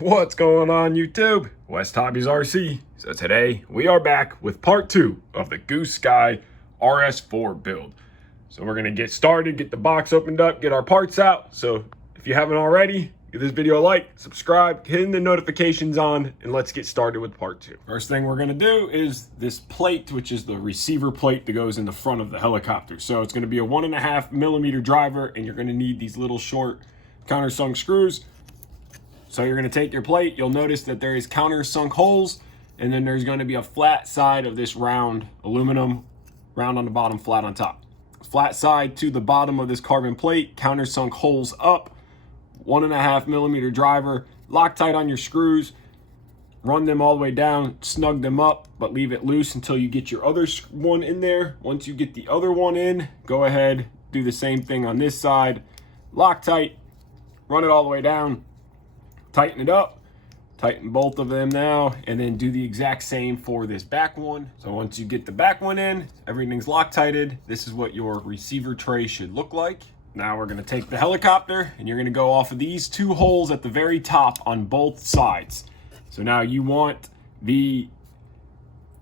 What's going on YouTube? WestHobbiesRC. So today we are back with part 2 of the Goosky RS4 build. So we're gonna get started, get the box opened up, get our parts out. So if you haven't already, give this video a like, subscribe, hit the notifications on, and let's get started with part 2. First thing we're gonna do is this plate, which is the receiver plate that goes in the front of the helicopter. So it's gonna be a 1.5mm driver, and you're gonna need these little short countersunk screws. So you're going to take your plate, you'll notice that there is countersunk holes, and then there's going to be a flat side of this round aluminum, round on the bottom, flat on top. Flat side to the bottom of this carbon plate, countersunk holes up, 1.5mm driver, Loctite on your screws, run them all the way down, snug them up, but leave it loose until you get your other one in there. Once you get the other one in, go ahead, do the same thing on this side, Loctite, run it all the way down, tighten it up, tighten both of them now, and then do the exact same for this back one. So once you get the back one in, everything's Loctited. This is what your receiver tray should look like. Now we're gonna take the helicopter and you're gonna go off of these two holes at the very top on both sides. So now you want the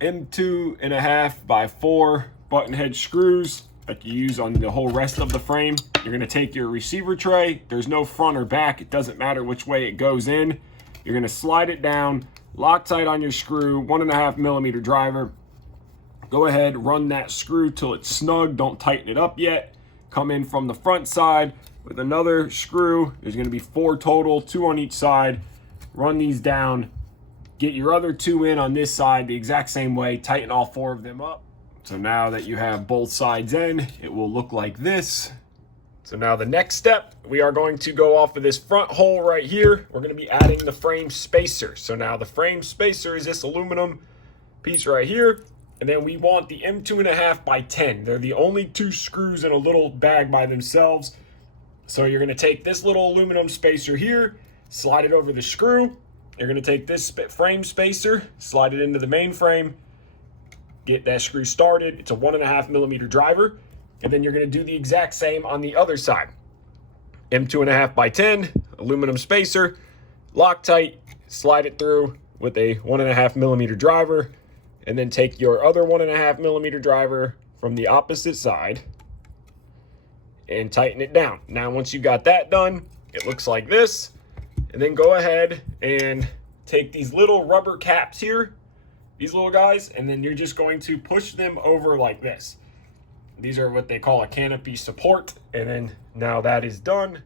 M2.5x4 button head screws like you use on the whole rest of the frame. You're gonna take your receiver tray. There's no front or back. It doesn't matter which way it goes in. You're gonna slide it down, Loctite on your screw, 1.5mm driver. Go ahead, run that screw till it's snug. Don't tighten it up yet. Come in from the front side with another screw. There's gonna be 4 total, 2 on each side. Run these down. Get your other 2 in on this side the exact same way. Tighten all 4 of them up. So now that you have both sides in, it will look like this. So now the next step, we are going to go off of this front hole right here. We're going to be adding the frame spacer. So now the frame spacer is this aluminum piece right here. And then we want the M2.5x10. They're the only 2 screws in a little bag by themselves. So you're going to take this little aluminum spacer here, slide it over the screw. You're going to take this frame spacer, slide it into the main frame, get that screw started. It's a 1.5mm driver. And then you're going to do the exact same on the other side. M2.5x10, aluminum spacer, Loctite, slide it through with a 1.5mm driver, and then take your other 1.5mm driver from the opposite side and tighten it down. Now, once you got that done, it looks like this. And then go ahead and take these little rubber caps here, these little guys, and then you're just going to push them over like this. These are what they call a canopy support, and then now that is done.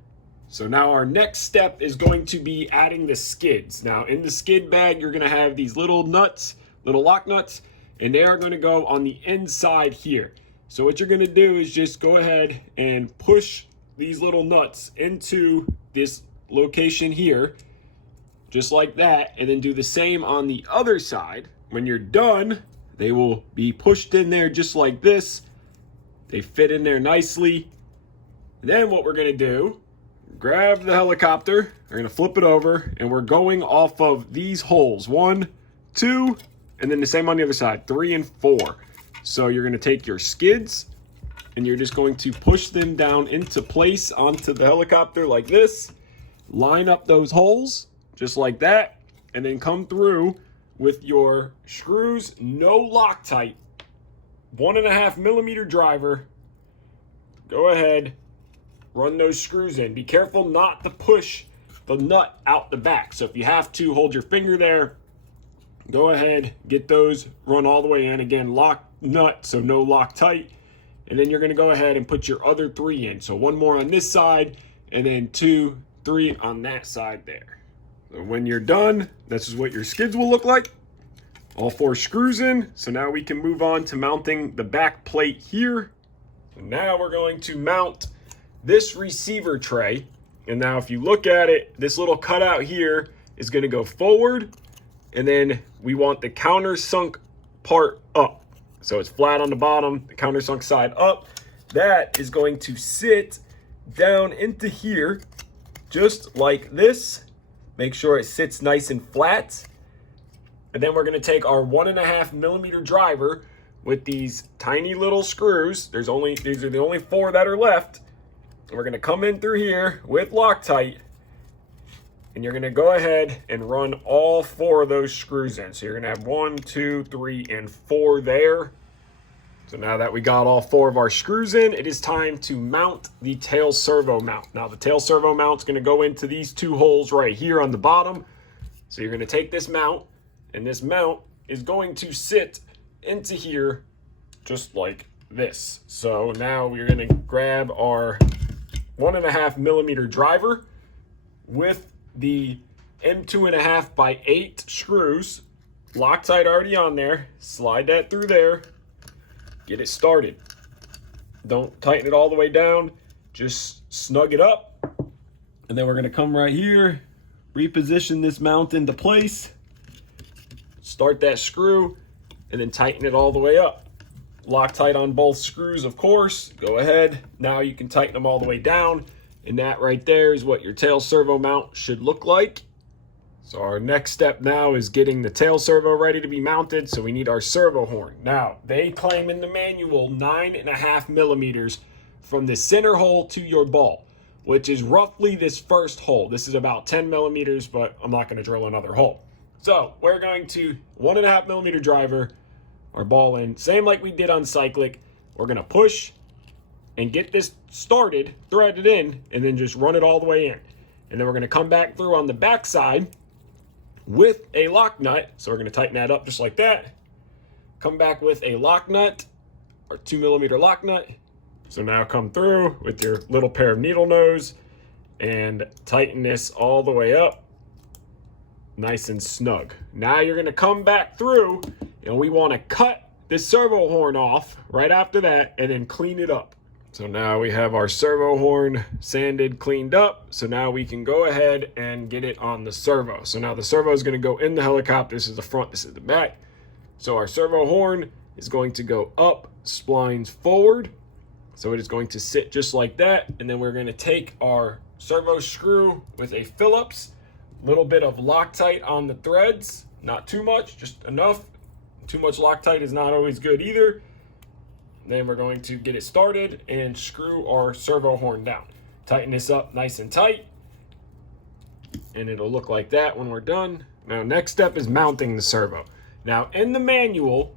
So now our next step is going to be adding the skids. Now in the skid bag, you're gonna have these little nuts, little lock nuts, and they are gonna go on the inside here. So what you're gonna do is just go ahead and push these little nuts into this location here, just like that, and then do the same on the other side. When you're done, they will be pushed in there just like this. They fit in there nicely. Then what we're gonna do, grab the helicopter, we're gonna flip it over, and we're going off of these holes, 1, 2, and then the same on the other side, 3 and 4. So you're gonna take your skids, and you're just going to push them down into place onto the helicopter like this. Line up those holes, just like that, and then come through with your screws, no Loctite, 1.5mm driver. Go ahead, run those screws in. Be careful not to push the nut out the back. So if you have to, hold your finger there. Go ahead, get those, run all the way in. Again, lock nut, so no Loctite. And then you're gonna go ahead and put your other 3 in. So 1 more on this side, and then 2, 3 on that side there. So when you're done, this is what your skids will look like. All 4 screws in. So now we can move on to mounting the back plate here. So now we're going to mount this receiver tray. And now if you look at it, this little cutout here is going to go forward. And then we want the countersunk part up. So it's flat on the bottom, the countersunk side up. That is going to sit down into here just like this. Make sure it sits nice and flat. And then we're going to take our 1.5mm driver with these tiny little screws. These are the only 4 that are left. And we're going to come in through here with Loctite and you're gonna go ahead and run all 4 of those screws in. So you're gonna have 1, 2, 3, and 4 there. So now that we got all 4 of our screws in, it is time to mount the tail servo mount. Now the tail servo mount's gonna go into these 2 holes right here on the bottom. So you're gonna take this mount, and this mount is going to sit into here just like this. So now we're gonna grab our 1.5 millimeter driver with the M2.5 by 8 screws, Loctite already on there. Slide that through there, get it started. Don't tighten it all the way down, just snug it up. And then we're gonna come right here, reposition this mount into place, start that screw, and then tighten it all the way up. Loctite on both screws, of course. Go ahead. Now you can tighten them all the way down. And that right there is what your tail servo mount should look like. So our next step now is getting the tail servo ready to be mounted. So we need our servo horn. Now, they claim in the manual 9.5 millimeters from the center hole to your ball, which is roughly this first hole. This is about 10 millimeters, but I'm not going to drill another hole. So we're going to 1.5 millimeter driver our ball in, same like we did on cyclic. We're going to push and get this started, thread it in, and then just run it all the way in. And then we're going to come back through on the back side with a lock nut. So we're going to tighten that up just like that. Come back with a lock nut, our 2 millimeter lock nut. So now come through with your little pair of needle nose and tighten this all the way up, nice and snug. Now you're going to come back through, and we want to cut this servo horn off right after that and then clean it up. So now we have our servo horn sanded, cleaned up. So now we can go ahead and get it on the servo. So now the servo is going to go in the helicopter. This is the front, this is the back. So our servo horn is going to go up, splines forward. So it is going to sit just like that. And then we're going to take our servo screw with a Phillips, little bit of Loctite on the threads, not too much, just enough. Too much Loctite is not always good either. Then we're going to get it started and screw our servo horn down. Tighten this up nice and tight, and it'll look like that when we're done. Now, next step is mounting the servo. Now, in the manual,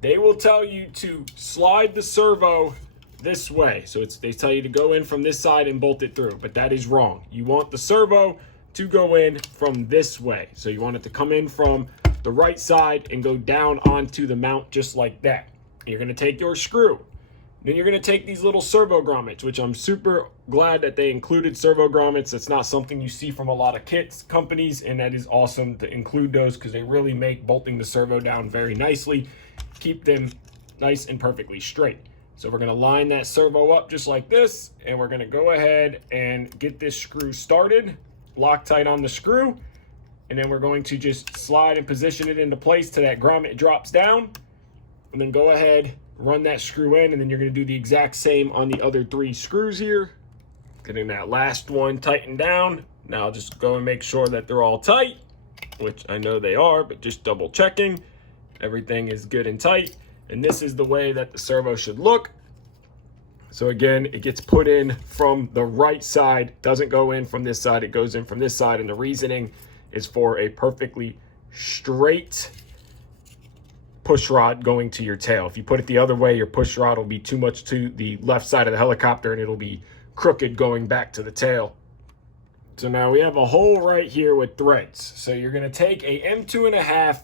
they will tell you to slide the servo this way. So they tell you to go in from this side and bolt it through, but that is wrong. You want the servo to go in from this way. So you want it to come in from the right side and go down onto the mount just like that. You're going to take your screw. Then you're going to take these little servo grommets, which I'm super glad that they included servo grommets. It's not something you see from a lot of kits companies, and that is awesome to include those because they really make bolting the servo down very nicely, keep them nice and perfectly straight. So we're going to line that servo up just like this, and we're going to go ahead and get this screw started. Loctite on the screw, and then we're going to just slide and position it into place till that grommet drops down. And then go ahead, run that screw in, and then you're going to do the exact same on the other 3 screws here. Getting that last one tightened down. Now just go and make sure that they're all tight, which I know they are, but just double checking. Everything is good and tight. And this is the way that the servo should look. So again, it gets put in from the right side, doesn't go in from this side, it goes in from this side. And the reasoning is for a perfectly straight push rod going to your tail. If you put it the other way, your push rod will be too much to the left side of the helicopter and it'll be crooked going back to the tail. So now we have a hole right here with threads. So you're going to take a M2.5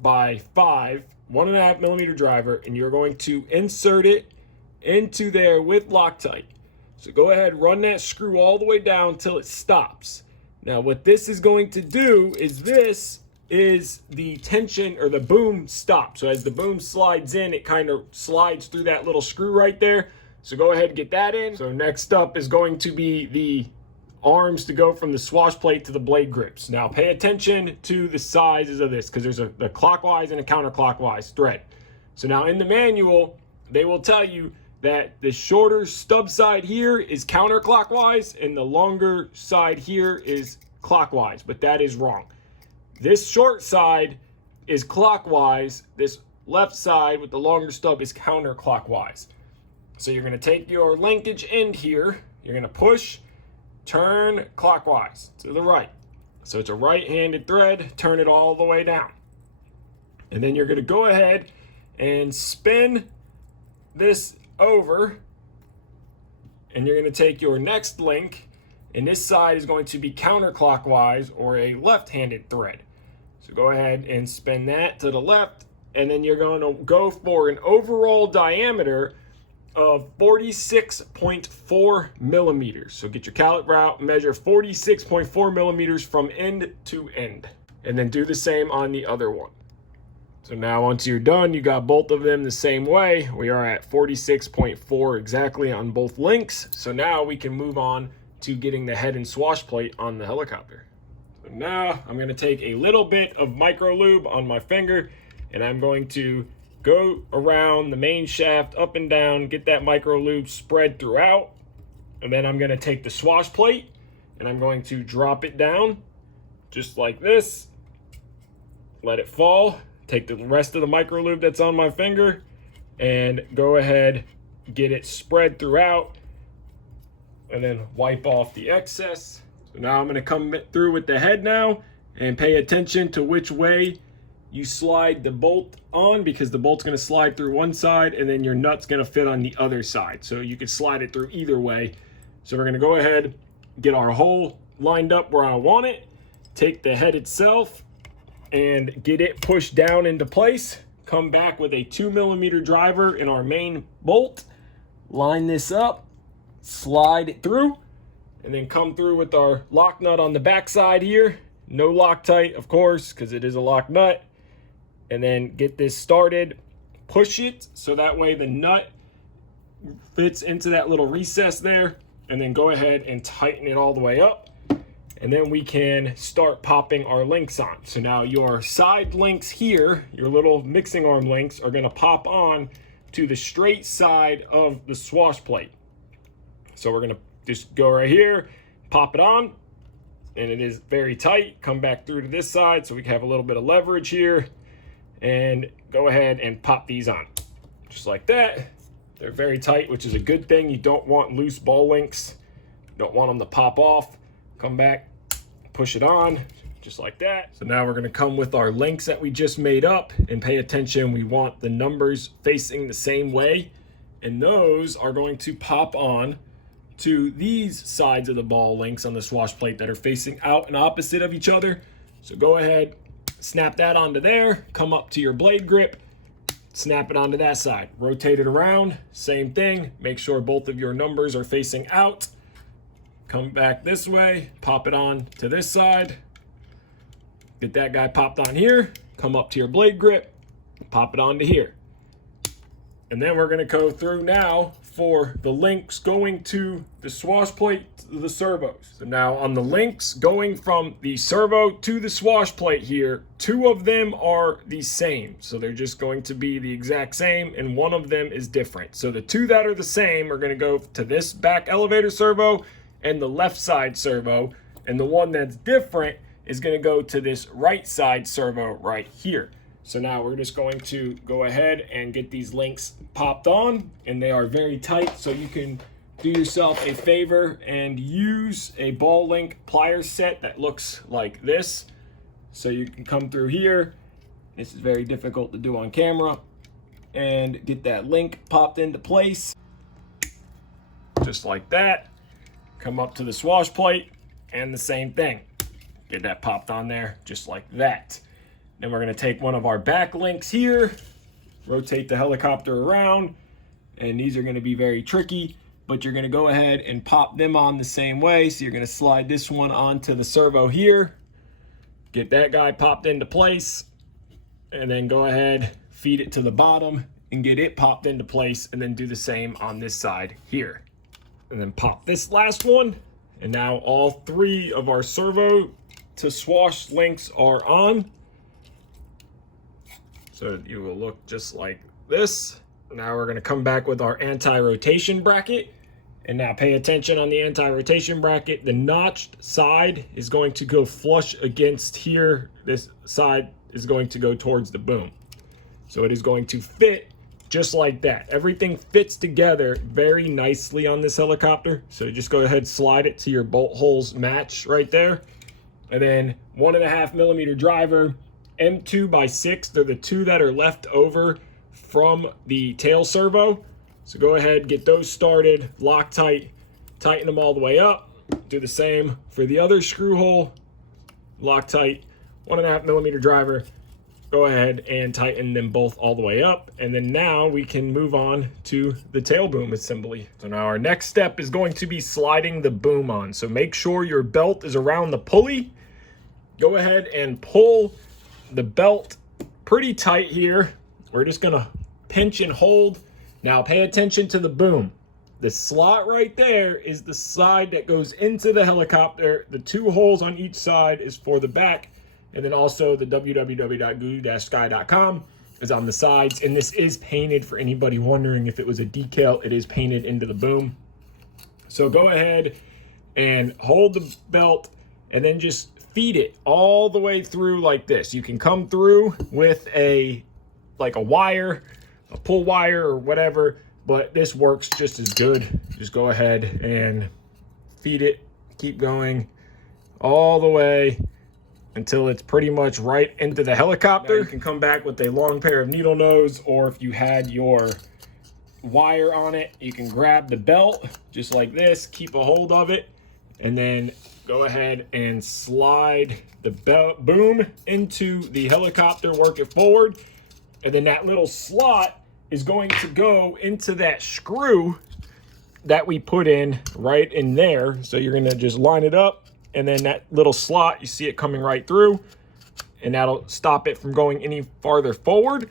by 5, 1.5 millimeter driver, and you're going to insert it into there with Loctite. So go ahead, run that screw all the way down till it stops. Now what this is going to do is this is the tension, or the boom stop. So as the boom slides in, it kind of slides through that little screw right there. So go ahead and get that in. So next up is going to be the arms to go from the swash plate to the blade grips. Now pay attention to the sizes of this because there's a clockwise and a counterclockwise thread. So now in the manual, they will tell you that the shorter stub side here is counterclockwise and the longer side here is clockwise, but that is wrong. This short side is clockwise. This left side with the longer stub is counterclockwise. So you're going to take your linkage end here. You're going to push, turn clockwise to the right. So it's a right-handed thread, turn it all the way down. And then you're gonna go ahead and spin this over, and you're gonna take your next link, and this side is going to be counterclockwise or a left-handed thread. So go ahead and spin that to the left, and then you're gonna go for an overall diameter of 46.4 millimeters. So get your caliper out, measure 46.4 millimeters from end to end, and then do the same on the other one. So now once you're done, you got both of them the same way. We are at 46.4 exactly on both links. So now we can move on to getting the head and swash plate on the helicopter. So now I'm gonna take a little bit of micro lube on my finger, and I'm going to go around the main shaft up and down, get that micro lube spread throughout. And then I'm gonna take the swash plate and I'm going to drop it down just like this. Let it fall. Take the rest of the micro lube that's on my finger and go ahead, get it spread throughout, and then wipe off the excess. So now I'm gonna come through with the head now and pay attention to which way you slide the bolt on, because the bolt's gonna slide through one side and then your nut's gonna fit on the other side. So you can slide it through either way. So we're gonna go ahead, get our hole lined up where I want it, take the head itself and get it pushed down into place. Come back with a 2mm driver in our main bolt, line this up, slide it through, and then come through with our lock nut on the back side here. No Loctite, of course, because it is a lock nut. And then get this started, push it so that way the nut fits into that little recess there, and then go ahead and tighten it all the way up. And then we can start popping our links on. So now your side links here, your little mixing arm links, are gonna pop on to the straight side of the swash plate. So we're gonna just go right here, pop it on, and it is very tight. Come back through to this side so we can have a little bit of leverage here, and go ahead and pop these on just like that. They're very tight, which is a good thing. You don't want loose ball links, you don't want them to pop off. Come back, push it on just like that. So now we're going to come with our links that we just made up, and pay attention, we want the numbers facing the same way, and those are going to pop on to these sides of the ball links on the swash plate that are facing out and opposite of each other. So go ahead, snap that onto there, come up to your blade grip, snap it onto that side, rotate it around, same thing, make sure both of your numbers are facing out, come back this way, pop it on to this side, get that guy popped on here, come up to your blade grip, pop it onto here. And then we're gonna go through now for the links going to the swash plate to the servos. So now on the links going from the servo to the swash plate here, two of them are the same. So they're just going to be the exact same, and one of them is different. So the two that are the same are gonna go to this back elevator servo and the left side servo, and the one that's different is gonna go to this right side servo right here. So now we're just going to go ahead and get these links popped on, and they are very tight, so you can do yourself a favor and use a ball link pliers set that looks like this. So you can come through here, this is very difficult to do on camera, and get that link popped into place just like that. Come up to the swash plate and the same thing, get that popped on there just like that. Then we're going to take one of our back links here, rotate the helicopter around, and these are going to be very tricky, but you're going to go ahead and pop them on the same way. So you're going to slide this one onto the servo here, get that guy popped into place, and then go ahead, feed it to the bottom and get it popped into place, and then do the same on this side here. And then pop this last one, and now all three of our servo to swash links are on. So you will look just like this. Now we're gonna come back with our anti-rotation bracket. And now pay attention on the anti-rotation bracket. The notched side is going to go flush against here. This side is going to go towards the boom. So it is going to fit just like that. Everything fits together very nicely on this helicopter. So just go ahead, slide it to your bolt holes match right there. and then 1.5 millimeter driver, M2 by 6. They're the two that are left over from the tail servo. So go ahead, get those started, Loctite, tighten them all the way up. Do the same for the other screw hole, Loctite, 1.5 millimeter driver. Go ahead and tighten them both all the way up. And then now we can move on to the tail boom assembly. So now our next step is going to be sliding the boom on. So make sure your belt is around the pulley. Go ahead and pull the belt pretty tight here. We're just gonna pinch and hold. Now pay attention to the boom. The slot right there is the side that goes into the helicopter. The 2 holes on each side is for the back. And then also the www.goo-sky.com is on the sides. And this is painted for anybody wondering if it was a decal. It is painted into the boom. So go ahead and hold the belt and then just feed it all the way through like this. You can come through with a wire, a pull wire or whatever, but this works just as good. Just go ahead and feed it, keep going all the way until it's pretty much right into the helicopter. Now you can come back with a long pair of needle nose, or if you had your wire on it, you can grab the belt just like this, keep a hold of it, and then go ahead and slide the belt boom into the helicopter, work it forward, and then that little slot is going to go into that screw that we put in right in there. So you're gonna just line it up, and then that little slot, you see it coming right through, and that'll stop it from going any farther forward.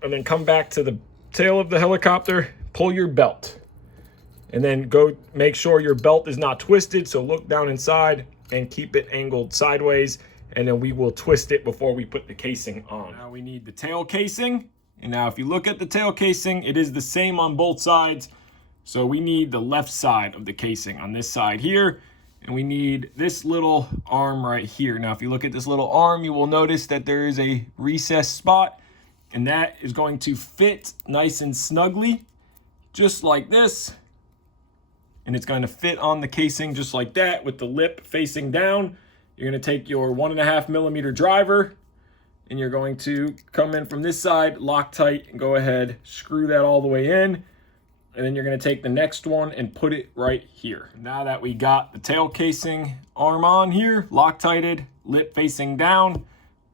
And then come back to the tail of the helicopter, pull your belt, and then go make sure your belt is not twisted. So look down inside and keep it angled sideways, and then we will twist it before we put the casing on. Now we need the tail casing. And now if you look at the tail casing, it is the same on both sides. So we need the left side of the casing on this side here. And we need this little arm right here. Now, if you look at this little arm, you will notice that there is a recessed spot, and that is going to fit nice and snugly, just like this. And it's going to fit on the casing just like that with the lip facing down. You're going to take your 1.5 millimeter driver, and you're going to come in from this side, Loctite, and go ahead, screw that all the way in. And then you're gonna take the next one and put it right here. Now that we got the tail casing arm on here, Loctited, lip facing down,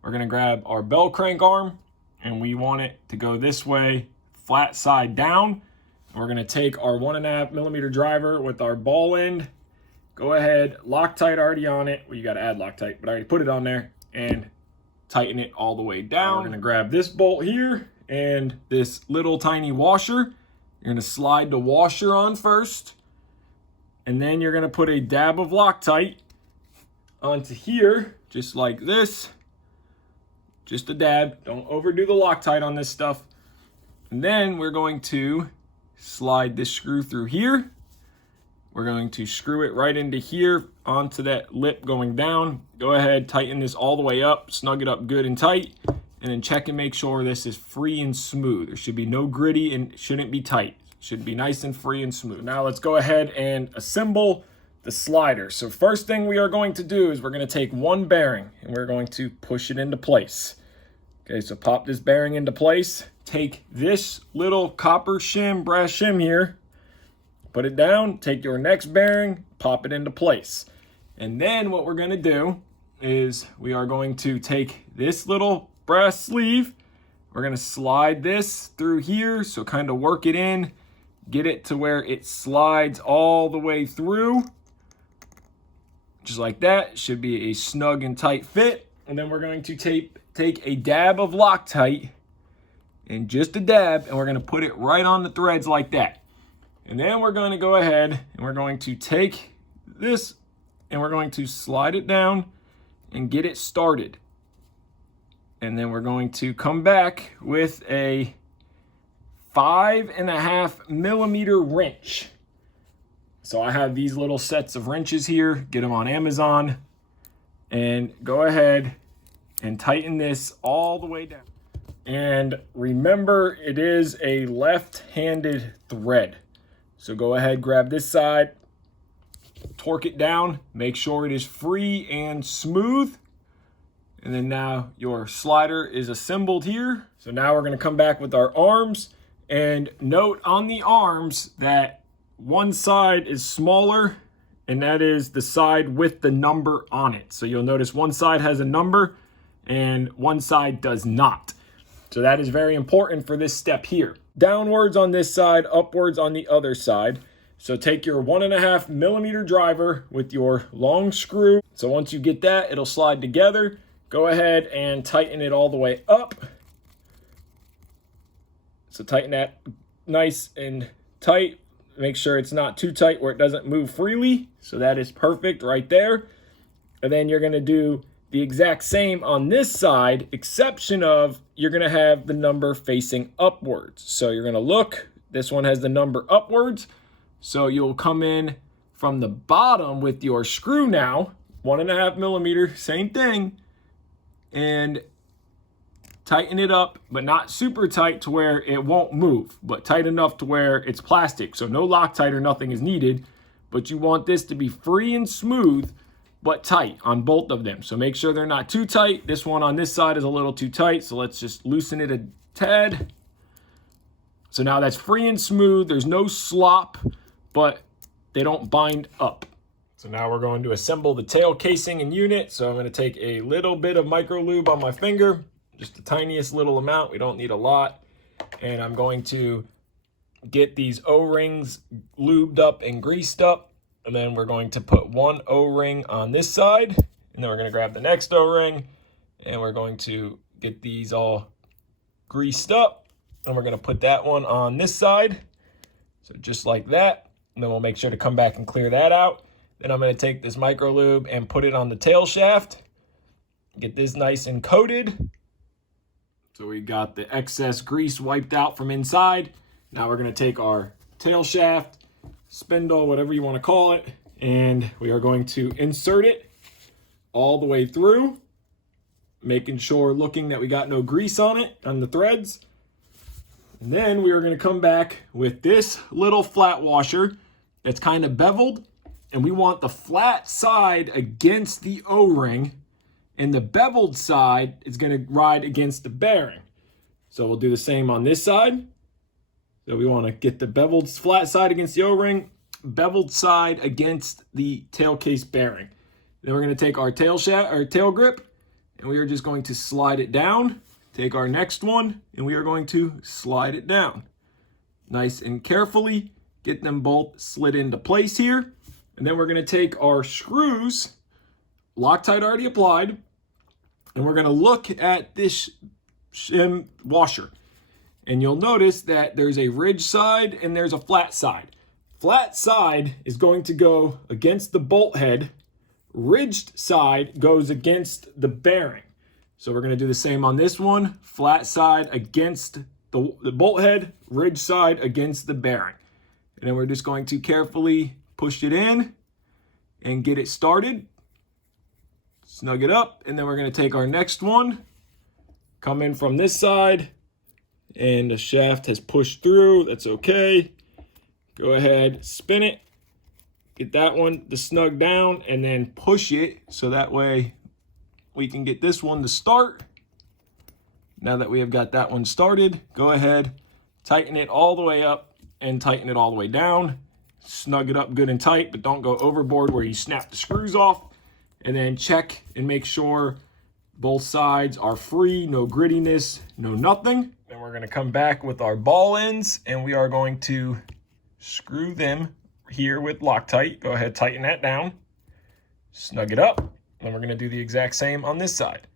we're gonna grab our bell crank arm, and we want it to go this way, flat side down. And we're gonna take our 1.5 millimeter driver with our ball end, go ahead, Loctite already on it. Well, you gotta add Loctite, but I already put it on there, and tighten it all the way down. We're gonna grab this bolt here and this little tiny washer. You're gonna slide the washer on first, and then you're gonna put a dab of Loctite onto here, just like this. Just a dab, don't overdo the Loctite on this stuff. And then we're going to slide this screw through here. We're going to screw it right into here onto that lip going down. Go ahead, tighten this all the way up, snug it up good and tight, and then check and make sure this is free and smooth. There should be no gritty and shouldn't be tight. It should be nice and free and smooth. Now let's go ahead and assemble the slider. So first thing we are going to do is we're going to take one bearing and we're going to push it into place. Okay, so pop this bearing into place. Take this little copper shim, brass shim here, put it down, take your next bearing, pop it into place. And then what we're going to do is we are going to take this little brass sleeve, we're going to slide this through here, so kind of work it in, get it to where it slides all the way through, just like that. Should be a snug and tight fit. And then we're going to take a dab of Loctite, and just a dab, and we're going to put it right on the threads like that. And then we're going to go ahead and we're going to take this and we're going to slide it down and get it started. And then we're going to come back with a 5.5 millimeter wrench. So I have these little sets of wrenches here, get them on Amazon, and go ahead and tighten this all the way down. And remember, it is a left-handed thread. So go ahead, grab this side, torque it down, make sure it is free and smooth. And then now your slider is assembled here. So now we're gonna come back with our arms, and note on the arms that one side is smaller, and that is the side with the number on it. So you'll notice one side has a number and one side does not. So that is very important for this step here. Downwards on this side, upwards on the other side. So take your 1.5 millimeter driver with your long screw. So once you get that, it'll slide together. Go ahead and tighten it all the way up. So tighten that nice and tight. Make sure it's not too tight where it doesn't move freely. So that is perfect right there. And then you're gonna do the exact same on this side, exception of you're gonna have the number facing upwards. So you're gonna look, this one has the number upwards. So you'll come in from the bottom with your screw now, 1.5 millimeter, same thing, and tighten it up, but not super tight to where it won't move, but tight enough to where it's plastic. So no Loctite or nothing is needed, but you want this to be free and smooth, but tight on both of them. So make sure they're not too tight. This one on this side is a little too tight, so let's just loosen it a tad. So now that's free and smooth. There's no slop, but they don't bind up. So now we're going to assemble the tail casing and unit. So I'm going to take a little bit of micro lube on my finger, just the tiniest little amount. We don't need a lot. And I'm going to get these O-rings lubed up and greased up. And then we're going to put one O-ring on this side. And then we're going to grab the next O-ring. And we're going to get these all greased up. And we're going to put that one on this side. So just like that. And then we'll make sure to come back and clear that out. Then I'm going to take this micro lube and put it on the tail shaft. Get this nice and coated. So we got the excess grease wiped out from inside. Now we're going to take our tail shaft, spindle, whatever you want to call it, and we are going to insert it all the way through, making sure, looking that we got no grease on it, on the threads. And then we are going to come back with this little flat washer that's kind of beveled, and we want the flat side against the O-ring, and the beveled side is going to ride against the bearing. So we'll do the same on this side. So we want to get the beveled flat side against the O-ring, beveled side against the tail case bearing. Then we're going to take our tail shaft, our tail grip, and we are just going to slide it down. Take our next one, and we are going to slide it down. Nice and carefully, get them both slid into place here. And then we're going to take our screws, Loctite already applied, and we're going to look at this shim washer. And you'll notice that there's a ridge side and there's a flat side. Flat side is going to go against the bolt head. Ridged side goes against the bearing. So we're going to do the same on this one. Flat side against the bolt head, ridge side against the bearing. And then we're just going to carefully push it in and get it started. Snug it up, and then we're going to take our next one, come in from this side, and the shaft has pushed through. That's okay. Go ahead, spin it, get that one to snug down, and then push it so that way we can get this one to start. Now that we have got that one started, go ahead, tighten it all the way up and tighten it all the way down. Snug it up good and tight, but don't go overboard where you snap the screws off. And then check and make sure both sides are free, no grittiness, no nothing. Then we're going to come back with our ball ends, and we are going to screw them here with Loctite. Go ahead, tighten that down, snug it up. Then we're going to do the exact same on this side.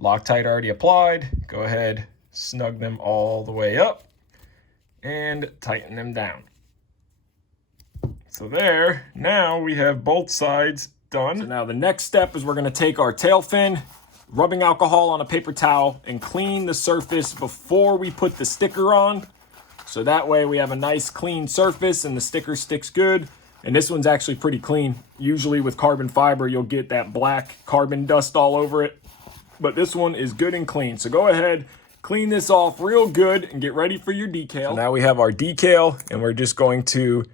Loctite already applied. Go ahead, snug them all the way up and tighten them down. So there, now we have both sides done. So now the next step is we're going to take our tail fin, rubbing alcohol on a paper towel, and clean the surface before we put the sticker on. So that way we have a nice clean surface and the sticker sticks good. And this one's actually pretty clean. Usually with carbon fiber, you'll get that black carbon dust all over it. But this one is good and clean. So go ahead, clean this off real good and get ready for your decal. So now we have our decal, and we're just going to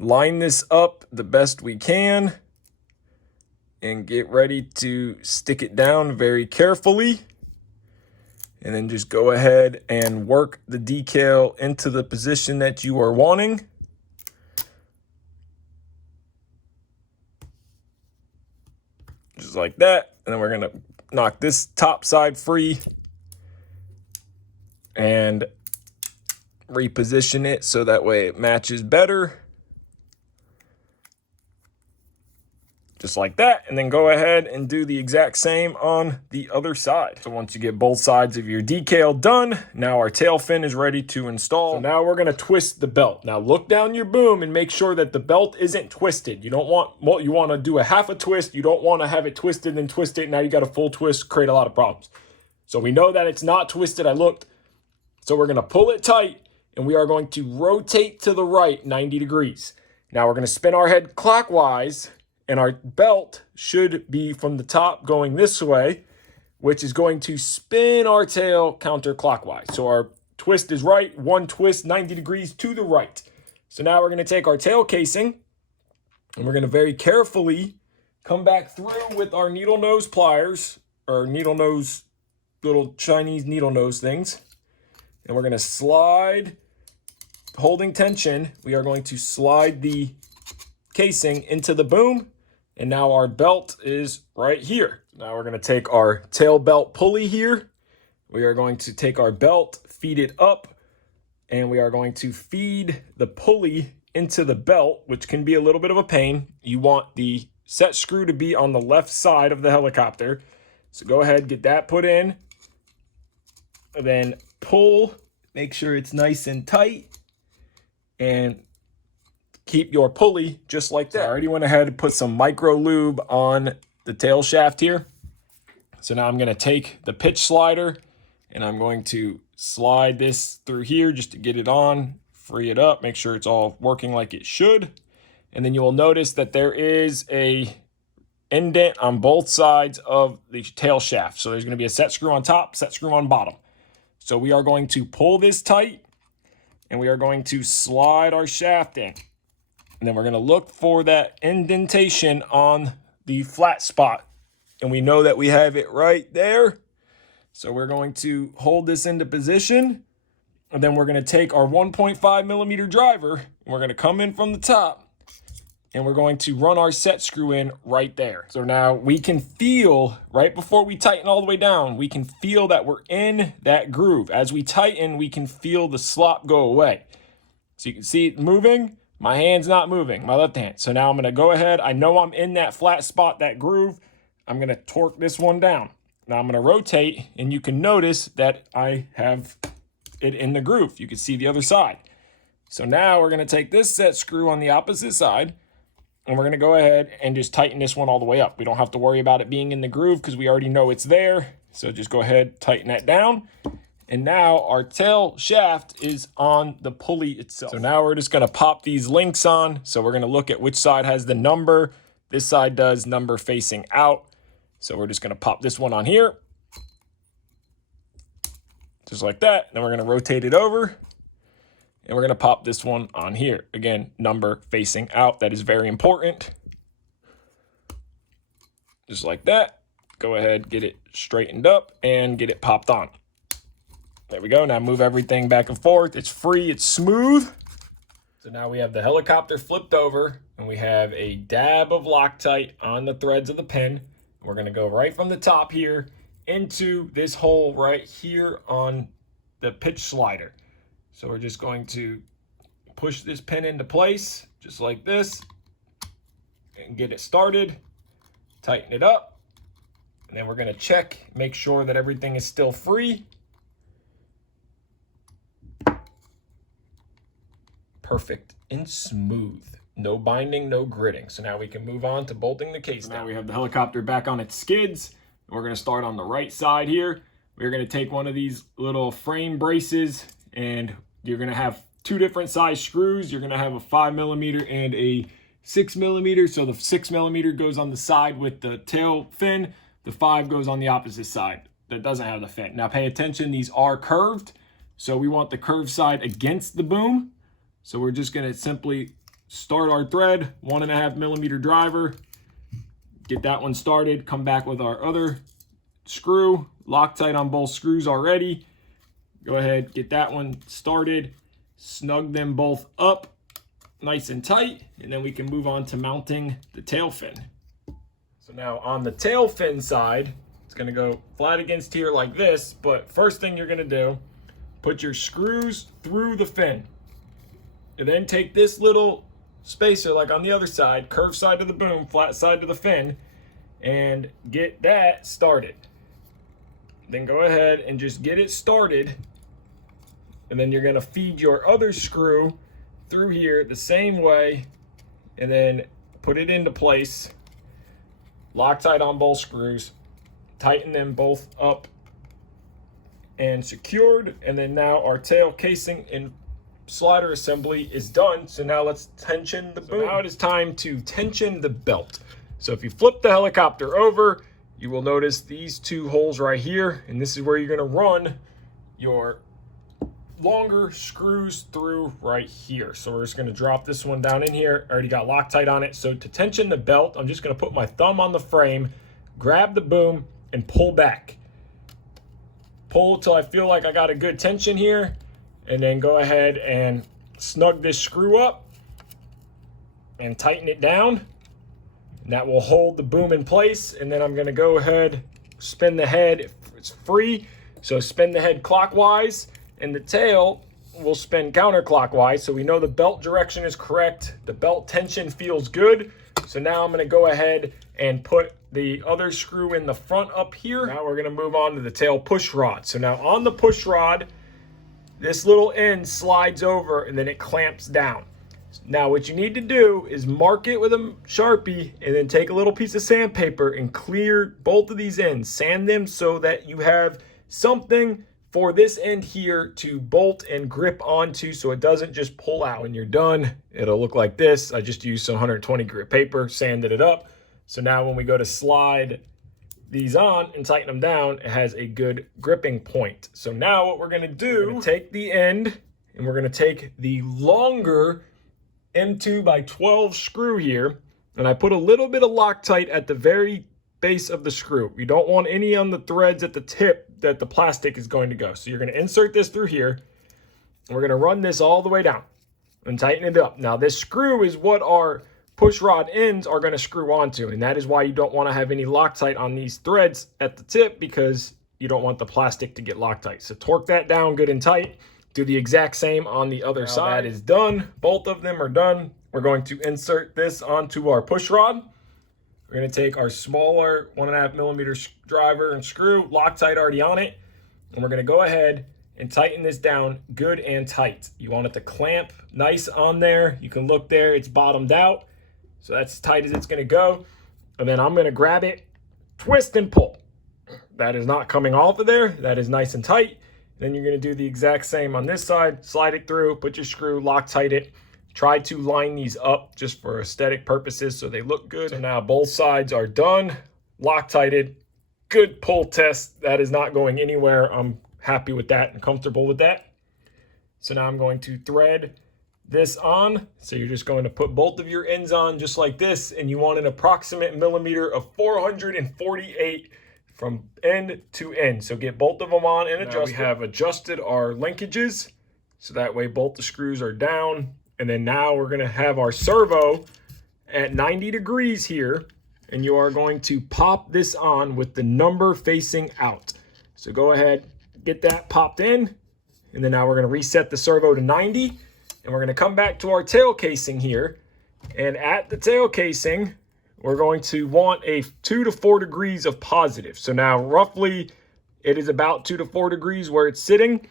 line this up the best we can and get ready to stick it down very carefully. And then just go ahead and work the decal into the position that you are wanting. Just like that. And then we're gonna knock this top side free and reposition it so that way it matches better. Just like that, and then go ahead and do the exact same on the other side. So once you get both sides of your decal done, now our tail fin is ready to install. So now we're gonna twist the belt. Now look down your boom and make sure that the belt isn't twisted. You don't want, well, you wanna do a half a twist. You don't wanna have it twisted and twist it. Now you got a full twist, create a lot of problems. So we know that it's not twisted, I looked. So we're gonna pull it tight and we are going to rotate to the right 90 degrees. Now we're gonna spin our head clockwise, and our belt should be from the top going this way, which is going to spin our tail counterclockwise. So our twist is right, one twist 90 degrees to the right. So now we're gonna take our tail casing and we're gonna very carefully come back through with our needle nose pliers, or needle nose, little Chinese needle nose things. And we're gonna slide, holding tension, we are going to slide the casing into the boom. And now our belt is right here. Now we're gonna take our tail belt pulley here. We are going to take our belt, feed it up, and we are going to feed the pulley into the belt, which can be a little bit of a pain. You want the set screw to be on the left side of the helicopter. So go ahead, get that put in, and then pull, make sure it's nice and tight, and keep your pulley just like that. So I already went ahead and put some micro lube on the tail shaft here. So now I'm gonna take the pitch slider and I'm going to slide this through here just to get it on, free it up, make sure it's all working like it should. And then you will notice that there is a indent on both sides of the tail shaft. So there's gonna be a set screw on top, set screw on bottom. So we are going to pull this tight and we are going to slide our shaft in. And then we're gonna look for that indentation on the flat spot. And we know that we have it right there. So we're going to hold this into position. And then we're gonna take our 1.5 millimeter driver, and we're gonna come in from the top, and we're going to run our set screw in right there. So now we can feel, right before we tighten all the way down, we can feel that we're in that groove. As we tighten, we can feel the slop go away. So you can see it moving. My hand's not moving, my left hand. So now I'm gonna go ahead. I know I'm in that flat spot, that groove. I'm gonna torque this one down. Now I'm gonna rotate, and you can notice that I have it in the groove. You can see the other side. So now we're gonna take this set screw on the opposite side, and we're gonna go ahead and just tighten this one all the way up. We don't have to worry about it being in the groove because we already know it's there. So just go ahead, tighten that down. And now our tail shaft is on the pulley itself. So now we're just gonna pop these links on. So we're gonna look at which side has the number. This side does number facing out. So we're just gonna pop this one on here. Just like that. Then we're gonna rotate it over. And we're gonna pop this one on here. Again, number facing out. That is very important. Just like that. Go ahead, get it straightened up and get it popped on. There we go. Now move everything back and forth. It's free, it's smooth. So now we have the helicopter flipped over and we have a dab of Loctite on the threads of the pin. We're gonna go right from the top here into this hole right here on the pitch slider. So we're just going to push this pin into place, just like this, and get it started, tighten it up, and then we're gonna check, make sure that everything is still free. Perfect and smooth. No binding, no gritting. So now we can move on to bolting the case down. Now we have the helicopter back on its skids. We're gonna start on the right side here. We're gonna take one of these little frame braces and you're gonna have two different size screws. You're gonna have a 5 millimeter and a 6 millimeter. So the 6 millimeter goes on the side with the tail fin. The 5 goes on the opposite side that doesn't have the fin. Now pay attention, these are curved. So we want the curved side against the boom. So we're just gonna simply start our thread, 1.5 millimeter driver, get that one started, come back with our other screw, Loctite on both screws already. Go ahead, get that one started, snug them both up nice and tight, and then we can move on to mounting the tail fin. So now on the tail fin side, it's gonna go flat against here like this, but first thing you're gonna do, put your screws through the fin, and then take this little spacer like on the other side, curved side of the boom, flat side of the fin, and get that started. Then go ahead and just get it started, and then you're gonna feed your other screw through here the same way, and then put it into place. Loctite on both screws, tighten them both up and secured, and then now our tail casing and slider assembly is done. So now let's tension the boom. So now it is time to tension the belt. So if you flip the helicopter over, you will notice these two holes right here, and this is where you're gonna run your longer screws through right here. So we're just going to drop this one down in here. I already got Loctite on it. So to tension the belt, I'm just going to put my thumb on the frame, grab the boom, and pull back. Pull till I feel like I got a good tension here, and then go ahead and snug this screw up and tighten it down. And that will hold the boom in place. And then I'm going to go ahead, spin the head. It's free, so spin the head clockwise, and the tail will spin counterclockwise, so we know the belt direction is correct. The belt tension feels good. So now I'm gonna go ahead and put the other screw in the front up here. Now we're gonna move on to the tail push rod. So now on the push rod, this little end slides over and then it clamps down. Now what you need to do is mark it with a Sharpie, and then take a little piece of sandpaper and clear both of these ends. Sand them so that you have something for this end here to bolt and grip onto, so it doesn't just pull out. When you're done, it'll look like this. I just used some 120 grit paper, sanded it up. So now when we go to slide these on and tighten them down, it has a good gripping point. So now what we're gonna do, we're gonna take the end, and we're gonna take the longer M2 by 12 screw here, and I put a little bit of Loctite at the very base of the screw. You don't want any on the threads at the tip that the plastic is going to go. So you're going to insert this through here, and we're going to run this all the way down and tighten it up. Now this screw is what our push rod ends are going to screw onto, and that is why you don't want to have any Loctite on these threads at the tip, because you don't want the plastic to get Loctite. So torque that down good and tight. Do the exact same on the other side. That is done. Both of them are done. We're going to insert this onto our push rod. We're going to take our smaller 1.5 millimeter driver and screw, Loctite already on it, and we're going to go ahead and tighten this down good and tight. You want it to clamp nice on there. You can look there, it's bottomed out, so that's as tight as it's going to go. And then I'm going to grab it, twist and pull. That is not coming off of there. That is nice and tight. Then you're going to do the exact same on this side. Slide it through, put your screw, Loctite it. Try to line these up just for aesthetic purposes so they look good. So now both sides are done, Loctited. Good pull test. That is not going anywhere. I'm happy with that and comfortable with that. So now I'm going to thread this on. So you're just going to put both of your ends on just like this, and you want an approximate millimeter of 448 from end to end. So get both of them on and adjust. Now we have adjusted our linkages, so that way both the screws are down. And then now we're gonna have our servo at 90 degrees here, and you are going to pop this on with the number facing out. So go ahead, get that popped in, and then now we're gonna reset the servo to 90, and we're gonna come back to our tail casing here. And at the tail casing, we're going to want a 2 to 4 degrees of positive. So now roughly it is about 2 to 4 degrees where it's sitting,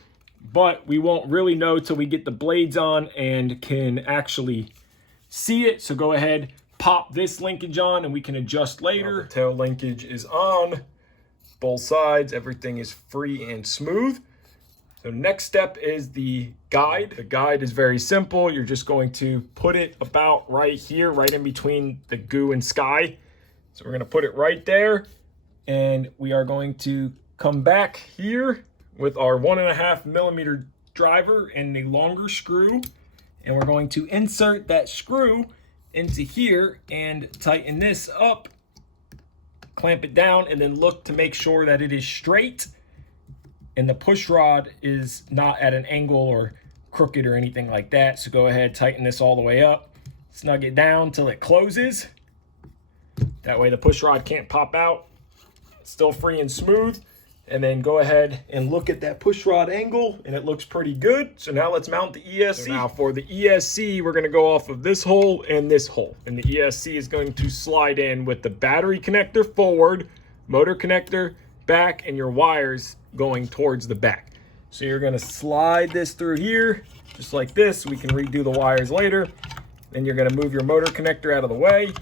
but we won't really know till we get the blades on and can actually see it. So go ahead, pop this linkage on, and we can adjust later. The tail linkage is on both sides. Everything is free and smooth. So next step is the guide. The guide is very simple. You're just going to put it about right here, right in between the goo and sky. So we're going to put it right there, and we are going to come back here with our 1.5 millimeter driver and the longer screw, And we're going to insert that screw into here and tighten this up, clamp it down, and then look to make sure that it is straight and the push rod is not at an angle or crooked or anything like that. So go ahead, tighten this all the way up, snug it down till it closes. That way the push rod can't pop out. It's still free and smooth. And then go ahead and look at that push rod angle, and it looks pretty good. So now let's mount the ESC. So now for the ESC, we're gonna go off of this hole and this hole. And the ESC is going to slide in with the battery connector forward, motor connector back, and your wires going towards the back. So you're gonna slide this through here, just like this. We can redo the wires later. Then you're gonna move your motor connector out of the way,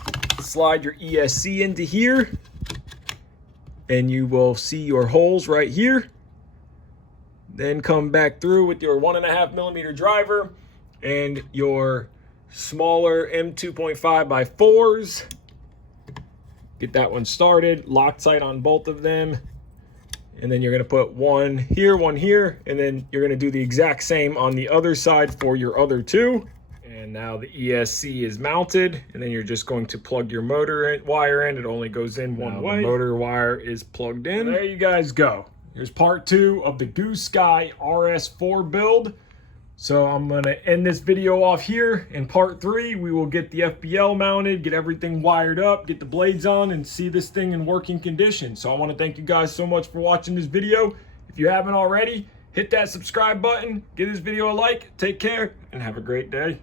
slide your ESC into here, and you will see your holes right here. Then come back through with your 1.5 millimeter driver and your smaller M2.5 by 4s. Get that one started, Loctite on both of them. And then you're gonna put one here, and then you're gonna do the exact same on the other side for your other two. And now the ESC is mounted, and then you're just going to plug your motor wire in. It only goes in one way. The motor wire is plugged in. And there you guys go. Here's part 2 of the Goosky RS4 build. So I'm gonna end this video off here. In part 3, we will get the FBL mounted, get everything wired up, get the blades on, and see this thing in working condition. So I wanna thank you guys so much for watching this video. If you haven't already, hit that subscribe button, give this video a like, take care, and have a great day.